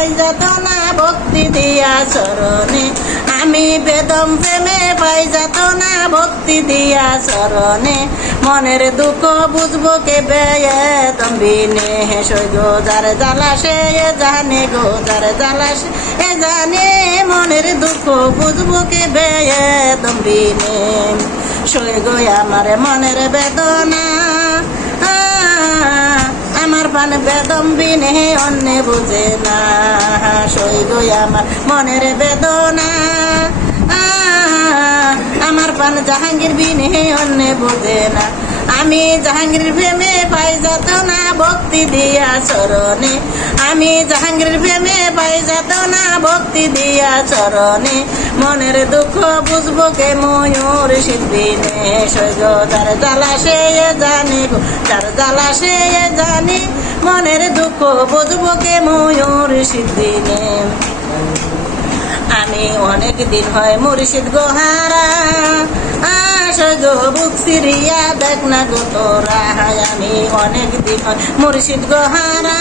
পাই যাতনা ভক্তি দিয়া চরণে আমি বেদম প্রেমে পাই যাতনা ভক্তি দিয়া চরণে মনের দুঃখ বুঝবো কে বেদম বিনে সই গো যার জ্বালা সে জানে গো যার জ্বালা সে জানে মনের দুঃখ বুঝবো কে বেদম বিনে সই গো আমার মনের বেদনা আমার প্রাণ বেদম বিনে অন্য বুঝে না সই গো আমার মনের বেদনা আমার প্রাণ জাহাঙ্গীর বিনে অন্য বুঝে না আমি জাহাঙ্গীর প্রেমে পাই যাতনা ভক্তি দিয়া চরণে আমি জাহাঙ্গীর প্রেমে পাই যাতনা ভক্তি দিয়া চরণে মনের দুঃখ বুঝবো কে ময়ূর শিল্পীনে সই গো যার জ্বালা সে জানে গো যার জ্বালা সে জানে মনের দুঃখ বুঝবো কে ময়ূর শিল্পীনে আমি অনেক দিন হয় মুর্শিদ গোহারা সই গো বুক সিরিয়া দেখ না গো তোরা আমি অনেক দিন হয় মুর্শিদ গোহারা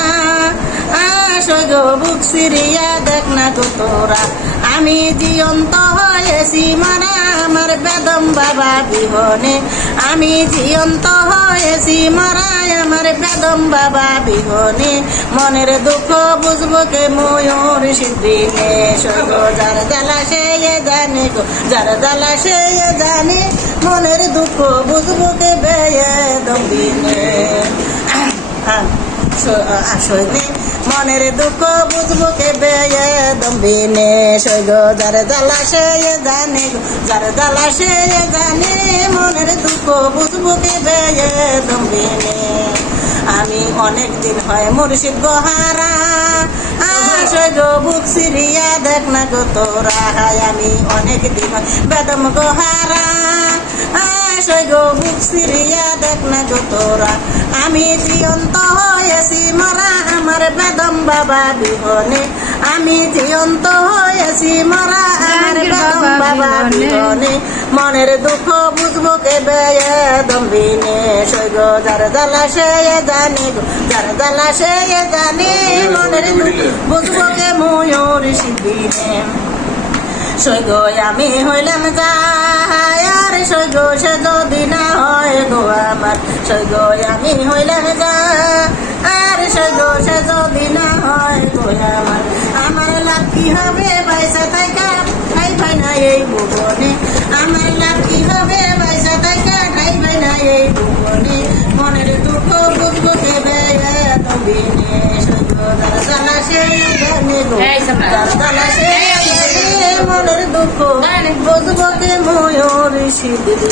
সই গো বুক সিরিয়া দেখ না গো তোরা আমি জীবন্ত হয়েছি মারা আমার বেদম বাবা বিহনে আমি জীবন্ত হয়েছি মারা আমার বেদম বাবা বিহনে মনের দুঃখ বুঝবো কে ময়ূর সিদ্ধিনে সই গো যার জ্বালা সে জানে গো যার জ্বালা সে জানে মনের দুঃখ বুঝবো কে বেদম বিনে আসলে মনের দুঃখ বুঝবো কে বেদম বিনে সই গো যার জ্বালা সে জানে গো যার জ্বালা সে জানে মনের দুঃখ বুঝবো কে বেদম বিনে আমি অনেক দিন হয় মুর্শিদ গোহারা সই গো বুক সিরিয়া দেখ না গো তোরা আমি অনেক দিন হয় বেদম গোহারা সই গো বুক সিরিয়া দেখ না গো তোরা আমি জীবন্ত হয়েছি মরা আমার বেদম বাবা বিহনে আমি জীবন্ত হয়েছি মরা আমার বেদম বাবা বিহনে মনের দুঃখ বুঝবো কে বেদম বিনে সই গো যার জ্বালা সে জানে গো যার জ্বালা সে জানে মনের দুঃখ বুঝবো কে ময়ূর শিল্পীনে সই গো আমি হইলাম যাই আর সই গো সে যদি না হয় গো আমার সই গো আমি হইলাম যাই আর সই গো সে যদি না হয় গো আমার আমার লাভ কি হবে পয়সা থাকা ঠাই পাই না এই ভুবনে আমার লাভ কি হবে পয়সা থাকা ঠাই পাই না এই ভুবনে মনের দুঃখ বুঝবো কে বেদম বিনে সই গো যার জ্বালা সে জানে গো যার জ্বালা সে মনের দুঃখ বুঝবো কে ময়ূর শিল্পীনে